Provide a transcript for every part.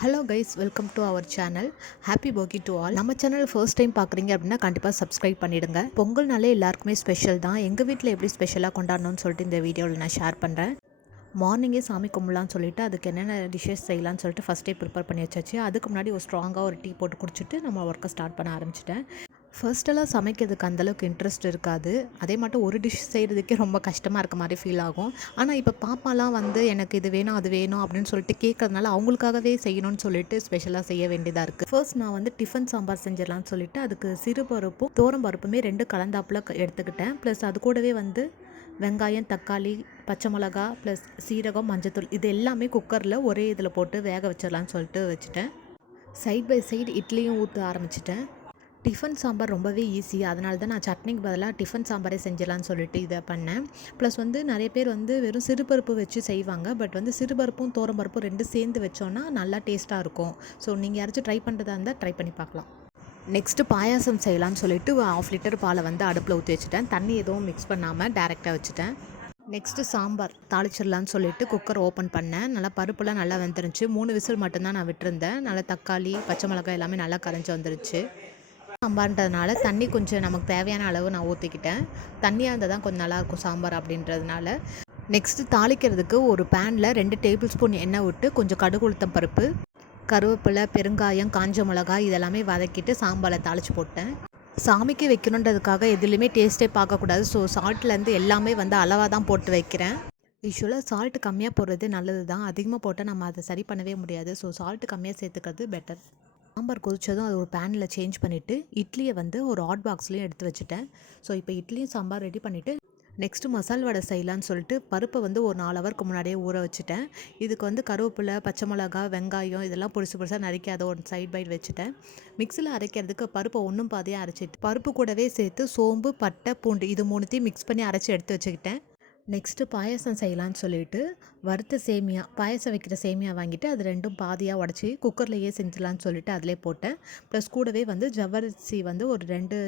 Hello guys, welcome to our channel. Happy போகி to all. நம்ம channel first time பார்க்குறீங்க அப்படின்னா கண்டிப்பாக சப்ஸ்கிரைப் பண்ணிடுங்க. பொங்கல்னாலே எல்லாருக்குமே ஸ்பெஷல் தான். எங்கள் வீட்டில் எப்படி ஸ்பெஷலாக கொண்டாடணும்னு சொல்லிட்டு இந்த வீடியோவில் நான் ஷேர் பண்ணுறேன். மார்னிங்கே சாமி கும்பலான்னு சொல்லிட்டு அதுக்கு என்னென்ன டிஷ்ஷஸ் செய்யலாம்னு சொல்லிட்டு ஃபஸ்ட்டே ப்ரிப்பேர் பண்ணி வச்சாச்சு. அதுக்கு முன்னாடி ஒரு ஸ்ட்ராங்காக ஒரு டீ போட்டு குடிச்சிட்டு நம்ம ஒர்க்கை ஸ்டார்ட் பண்ண ஆரம்பிச்சிட்டேன். ஃபர்ஸ்ட்டெல்லாம் சமைக்கிறதுக்கு அந்தளவுக்கு இன்ட்ரெஸ்ட் இருக்காது. அதே மட்டும் ஒரு டிஷ் செய்கிறதுக்கே ரொம்ப கஷ்டமாக இருக்க மாதிரி ஃபீல் ஆகும். ஆனால் இப்போ பாப்பாலாம் வந்து எனக்கு இது வேணும் அது வேணும் அப்படின்னு சொல்லிட்டு கேட்கறதுனால அவங்களுக்காகவே செய்யணும்னு சொல்லிட்டு ஸ்பெஷலாக செய்ய வேண்டியதாக இருக்குது. ஃபர்ஸ்ட் நான் வந்து டிஃபன் சாம்பார் செஞ்சிடலான்னு சொல்லிட்டு அதுக்கு சிறுபருப்பும் தோரம்பருப்புமே 2 கலந்தாப்பில் எடுத்துக்கிட்டேன். ப்ளஸ் அது கூடவே வந்து வெங்காயம், தக்காளி, பச்சை மிளகா ப்ளஸ் சீரகம், மஞ்சத்தூள் இது எல்லாமே குக்கரில் ஒரே இதில் போட்டு வேக வச்சிடலான்னு சொல்லிட்டு வச்சுட்டேன். சைட் பை சைடு இட்லியும் ஊற்ற ஆரம்பிச்சிட்டேன். டிஃபன் சாம்பார் ரொம்பவே ஈஸி. அதனால தான் நான் சட்னிக்கு பதிலாக டிஃபன் சாம்பாரே செஞ்சிடலான்னு சொல்லிட்டு இதை பண்ணேன். ப்ளஸ் வந்து நிறைய பேர் வந்து வெறும் சிறுபருப்பு வச்சு செய்வாங்க. பட் வந்து சிறுபருப்பும் தோரம்பருப்பும் 2 சேர்ந்து வச்சோன்னா நல்லா டேஸ்ட்டாக இருக்கும். ஸோ நீங்கள் யாராச்சும் ட்ரை பண்ணுறதா இருந்தால் ட்ரை பண்ணி பார்க்கலாம். நெக்ஸ்ட்டு பாயாசம் செய்யலான்னு சொல்லிட்டு 1/2 லிட்டர் பாலை வந்து அடுப்பில் ஊற்றி வச்சுட்டேன். தண்ணி எதுவும் மிக்ஸ் பண்ணாமல் டேரெக்டாக வச்சுட்டேன். நெக்ஸ்ட்டு சாம்பார் தாளிச்சிடலான்னு சொல்லிட்டு குக்கர் ஓப்பன் பண்ணேன். நல்லா பருப்புலாம் நல்லா வெந்துருந்துச்சு. 3 விசில் மட்டும்தான் நான் விட்டுருந்தேன். நல்லா தக்காளி, பச்சை மிளகாய் எல்லாமே நல்லா கரைஞ்சி வந்துருச்சு. சாம்பார்ன்றதுனால தண்ணி கொஞ்சம் நமக்கு தேவையான அளவு நான் ஊற்றிக்கிட்டேன். தண்ணியாக இருந்தால் தான் கொஞ்சம் நல்லாயிருக்கும் சாம்பார் அப்படின்றதுனால. நெக்ஸ்ட்டு தாளிக்கிறதுக்கு ஒரு பேனில் 2 டேபிள் ஸ்பூன் எண்ணெய் விட்டு கொஞ்சம் கடுகு, உளுத்தம் பருப்பு, கருவேப்பிலை, பெருங்காயம், காஞ்ச மிளகாய் இதெல்லாமே வதக்கிட்டு சாம்பாரை தாளித்து போட்டேன். சாமிக்கு வைக்கணுன்றதுக்காக எதுலேயுமே டேஸ்ட்டே பார்க்கக்கூடாது. ஸோ சால்ட்லேருந்து எல்லாமே வந்து அளவாக தான் போட்டு வைக்கிறேன். யூஸ்வலாக சால்ட்டு கம்மியாக போடுறது நல்லது தான். அதிகமாக போட்டால் நம்ம அதை சரி பண்ணவே முடியாது. ஸோ சால்ட்டு கம்மியாக சேர்த்துக்கிறது பெட்டர். சாம்பார் கொதிச்சதும் அது ஒரு பேனில் சேஞ்ச் பண்ணிவிட்டு இட்லியை வந்து ஒரு ஹாட் பாக்ஸ்லேயும் எடுத்து வச்சுட்டேன். ஸோ இப்போ இட்லியும் சாம்பார் ரெடி பண்ணிவிட்டு நெக்ஸ்ட்டு மசால் வடை செய்யலான்னு சொல்லிட்டு பருப்பை வந்து ஒரு 4 ஹவருக்கு முன்னாடியே ஊற வச்சுட்டேன். இதுக்கு வந்து கருவேப்பிலை, பச்சை மிளகா, வெங்காயம் இதெல்லாம் பொடிசாக நறுக்கி அதை ஒரு சைட் பைட் வச்சுட்டேன். மிக்ஸியில் அரைக்கிறதுக்கு பருப்பை ஒன்றும் பாதியாக அரைச்சிட்டு பருப்பு கூடவே சேர்த்து சோம்பு, பட்டை, பூண்டு இது 3த்தையும் மிக்ஸ் பண்ணி அரைச்சி எடுத்து வச்சுக்கிட்டேன். நெக்ஸ்ட்டு பாயாசம் செய்யலான்னு சொல்லிட்டு வறுத்த சேமியா, பாயாசம் வைக்கிற சேமியா வாங்கிட்டு அது 2ம் பாதியாக உடச்சி குக்கர்லேயே செஞ்சிடலான்னு சொல்லிட்டு அதிலே போட்டேன். ப்ளஸ் கூடவே வந்து ஜவ்வரிசி வந்து ஒரு 2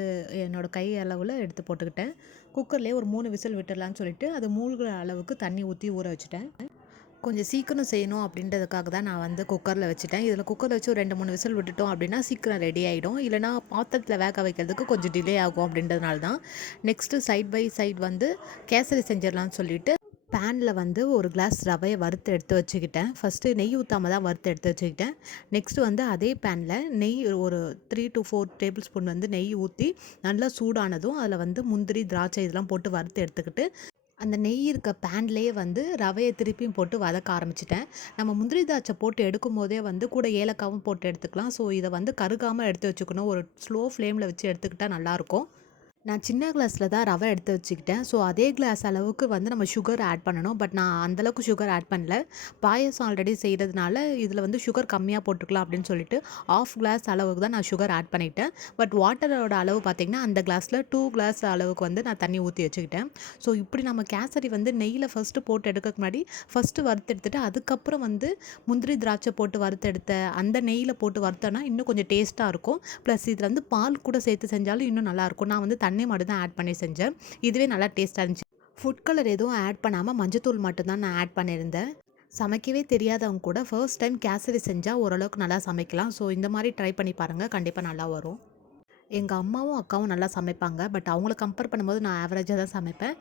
என்னோடய கை அளவில் எடுத்து போட்டுக்கிட்டேன். குக்கர்லேயே ஒரு 3 விசில் விட்டுடலான்னு சொல்லிட்டு அது மூழ்கிற அளவுக்கு தண்ணி ஊற்றி ஊற வச்சுட்டேன். கொஞ்சம் சீக்கிரம் செய்யணும் அப்படின்றதுக்காக தான் நான் வந்து குக்கரில் வச்சுட்டேன். இதில் குக்கரில் வச்சு ஒரு 2-3 விசில் விட்டுட்டோம் அப்படின்னா சீக்கிரம் ரெடி ஆகிடும். இல்லைனா பாத்திரத்தில் வேக வைக்கிறதுக்கு கொஞ்சம் டிலே ஆகும் அப்படின்றதுனால தான். நெக்ஸ்ட்டு சைட் பை சைட் வந்து கேசரி செஞ்சிடலான்னு சொல்லிட்டு பேனில் வந்து ஒரு கிளாஸ் ரவையை வறுத்து எடுத்து வச்சுக்கிட்டேன். ஃபஸ்ட்டு நெய் ஊற்றாமல் தான் வறுத்து எடுத்து வச்சுக்கிட்டேன். நெக்ஸ்ட்டு வந்து அதே பேனில் நெய் ஒரு 3 to 4 டேபிள் ஸ்பூன் வந்து நெய் ஊற்றி நல்லா சூடானதும் அதில் வந்து முந்திரி, திராட்சை இதெல்லாம் போட்டு வறுத்து எடுத்துக்கிட்டு அந்த நெய் இருக்க பேன்லேயே வந்து ரவையை திருப்பியும் போட்டு வதக்க ஆரம்பிச்சிட்டேன். நம்ம முந்திரி திராட்சை போட்டு எடுக்கும் போதே வந்து கூட ஏலக்காவும் போட்டு எடுத்துக்கலாம். ஸோ இதை வந்து கருகாமல் எடுத்து வச்சுக்கணும். ஒரு ஸ்லோ ஃப்ளேமில் வச்சு எடுத்துக்கிட்டால் நல்லாயிருக்கும். நான் சின்ன கிளாஸில் தான் ரவை எடுத்து வச்சுக்கிட்டேன். ஸோ அதே கிளாஸ் அளவுக்கு வந்து நம்ம சுகர் ஆட் பண்ணணும். பட் நான் அந்தளவுக்கு சுகர் ஆட் பண்ணல. பாயசம் ஆல்ரெடி செய்கிறதுனால இதில் வந்து சுகர் கம்மியாக போட்டுக்கலாம் அப்படின்னு சொல்லிட்டு 1/2 கிளாஸ் அளவுக்கு தான் நான் சுகர் ஆட் பண்ணிட்டேன். பட் வாட்டரோட அளவு பார்த்திங்கன்னா அந்த கிளாஸில் 2 கிளாஸ் அளவுக்கு வந்து நான் தண்ணி ஊற்றி வச்சுக்கிட்டேன். ஸோ இப்படி நம்ம கேசரி வந்து நெய்யில் ஃபஸ்ட்டு போட்டு எடுக்கிறதுக்கு முன்னாடி ஃபஸ்ட்டு வறுத்து எடுத்துட்டு அதுக்கப்புறம் வந்து முந்திரி, திராட்சை போட்டு வறுத்தெடுத்த அந்த நெய்யில் போட்டு வறுத்தோன்னா இன்னும் கொஞ்சம் டேஸ்ட்டாக இருக்கும். ப்ளஸ் இதில் வந்து பால் கூட சேர்த்து செஞ்சாலும் இன்னும் நல்லாயிருக்கும். நான் வந்து தண்ணி மட்டும் தான் ஆட் பண்ணி செஞ்சேன். இதுவே நல்லா டேஸ்ட்டாக இருந்துச்சு. ஃபுட் கலர் எதுவும் ஆட் பண்ணாமல் மஞ்சத்தூள் மட்டும்தான் நான் ஆட் பண்ணியிருந்தேன். சமைக்கவே தெரியாதவங்க கூட ஃபர்ஸ்ட் டைம் கேசரி செஞ்சால் ஓரளவுக்கு நல்லா சமைக்கலாம். ஸோ இந்த மாதிரி ட்ரை பண்ணி பாருங்கள், கண்டிப்பாக நல்லா வரும். எங்கள் அம்மாவும் அக்காவும் நல்லா சமைப்பாங்க. பட் அவங்கள கம்பேர் பண்ணும்போது நான் ஆவரேஜாக தான் சமைப்பேன்.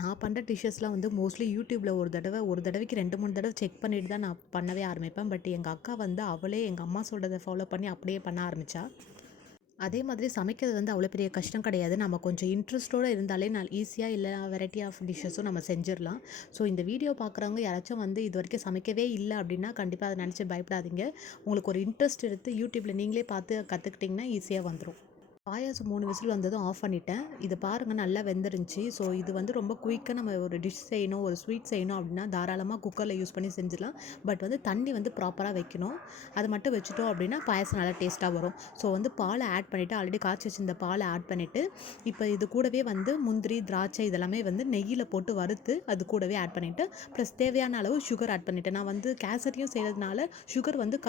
நான் பண்ணுற டிஷ்ஷஸ்லாம் வந்து மோஸ்ட்லி யூடியூப்பில் ஒரு தடவைக்கு 2-3 தடவை செக் பண்ணிட்டு தான் நான் பண்ணவே ஆரம்பிப்பேன். பட் எங்கள் அக்கா வந்து அவளே எங்கள் அம்மா சொல்கிறத ஃபாலோ பண்ணி அப்படியே பண்ண ஆரம்பித்தா. அதே மாதிரி சமைக்கிறது வந்து அவ்வளோ பெரிய கஷ்டம் கிடையாது. நம்ம கொஞ்சம் இன்ட்ரெஸ்ட்டோடு இருந்தாலே ஈஸியாக இல்லை வெரைட்டி ஆஃப் டிஷ்ஷஸும் நம்ம செஞ்சிடலாம். ஸோ இந்த வீடியோ பார்க்குறவங்க யாராச்சும் வந்து இது வரைக்கும் சமைக்கவே இல்லை அப்படின்னா கண்டிப்பாக அதை நினச்சி பயப்படாதீங்க. உங்களுக்கு ஒரு இன்ட்ரெஸ்ட் எடுத்து யூடியூப்பில் நீங்களே பார்த்து கற்றுக்கிட்டிங்கன்னா ஈஸியாக வந்துடும். பாயாசம் 3 விசில் வந்ததும் ஆஃப் பண்ணிட்டேன். இது பாருங்கள் நல்லா வெந்துருந்துச்சு. ஸோ இது வந்து ரொம்ப குயிக்காக நம்ம ஒரு டிஷ் செய்யணும், ஒரு ஸ்வீட் செய்யணும் அப்படின்னா தாராளமாக குக்கரில் யூஸ் பண்ணி செஞ்சிடலாம். பட் வந்து தண்ணி வந்து ப்ராப்பராக வைக்கணும். அதை மட்டும் வச்சுட்டோம் அப்படின்னா பாயாசம் நல்லா டேஸ்ட்டாக வரும். ஸோ வந்து பாலை ஆட் பண்ணிவிட்டு ஆல்ரெடி காய்ச்சி வச்சிருந்த பாலை ஆட் பண்ணிவிட்டு இப்போ இது கூடவே வந்து முந்திரி, திராட்சை இதெல்லாமே வந்து நெய்யில் போட்டு வறுத்து அது கூடவே ஆட் பண்ணிவிட்டு ப்ளஸ் தேவையான அளவு சுகர் ஆட் பண்ணிவிட்டேன். நான் வந்து கேசரியும் செய்கிறதுனால சுகர் வந்து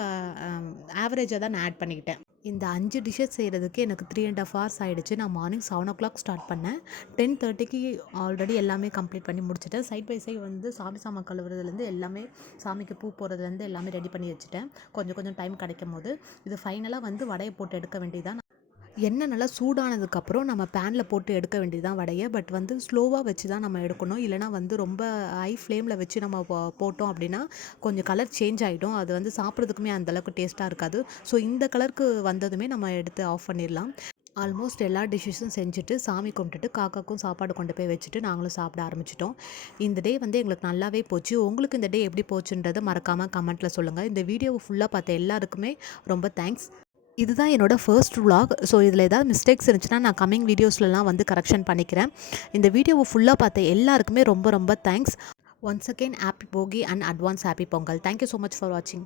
ஆவரேஜாக தான் நான் ஆட் பண்ணிக்கிட்டேன். இந்த 5 டிஷ்ஷஸ் செய்கிறதுக்கு எனக்கு 3½ ஹவர்ஸ் ஆகிடுச்சு. நான் மார்னிங் 7 ஸ்டார்ட் பண்ணேன். 10:30க்கு ஆல்ரெடி எல்லாமே கம்ப்ளீட் பண்ணி முடிச்சுட்டேன். சைட் பை சைட் வந்து சாமி சாமான் கழுவுறதுலேருந்து எல்லாமே, சாமிக்கு பூ போடுறதுலேருந்து எல்லாமே ரெடி பண்ணி வச்சுட்டேன். கொஞ்சம் கொஞ்சம் டைம் கிடைக்கும் போது இது ஃபைனலாக வந்து வடையை போட்டு எடுக்க வேண்டியதான். எண்ணெய் நல்லா சூடானதுக்கப்புறம் நம்ம பேனில் போட்டு எடுக்க வேண்டியது தான் வடையை. பட் வந்து ஸ்லோவாக வச்சு தான் நம்ம எடுக்கணும். இல்லைனா வந்து ரொம்ப ஹை ஃப்ளேமில் வச்சு நம்ம போட்டோம் அப்படின்னா கொஞ்சம் கலர் சேஞ்ச் ஆகிடும். அது வந்து சாப்பிட்றதுக்குமே அந்தளவுக்கு டேஸ்ட்டாக இருக்காது. ஸோ இந்த கலருக்கு வந்ததுமே நம்ம எடுத்து ஆஃப் பண்ணிடலாம். ஆல்மோஸ்ட் எல்லா டிஷ்ஷஸும் செஞ்சுட்டு சாமி கும்பிட்டுட்டு காக்காக்கும் சாப்பாடு கொண்டு போய் வச்சுட்டு நாங்களும் சாப்பிட ஆரம்பிச்சிட்டோம். இந்த டே வந்து எங்களுக்கு நல்லாவே போச்சு. உங்களுக்கு இந்த டே எப்படி போச்சுன்றதை மறக்காமல் கமெண்ட்டில் சொல்லுங்கள். இந்த வீடியோவை ஃபுல்லாக பார்த்த எல்லாருக்குமே ரொம்ப தேங்க்ஸ். இதுதான் என்னோட ஃபர்ஸ்ட் vlog. ஸோ இதில் ஏதாவது மிஸ்டேக்ஸ் இருந்துச்சுன்னா நான் கம்மிங் வீடியோஸ்லலாம் வந்து கரெக்ஷன் பண்ணிக்கிறேன். இந்த வீடியோவை ஃபுல்லாக பார்த்த எல்லாருக்குமே ரொம்ப ரொம்ப thanks. Once again happy Bogi and advance happy Pongal. Thank you so much for வாட்சிங்.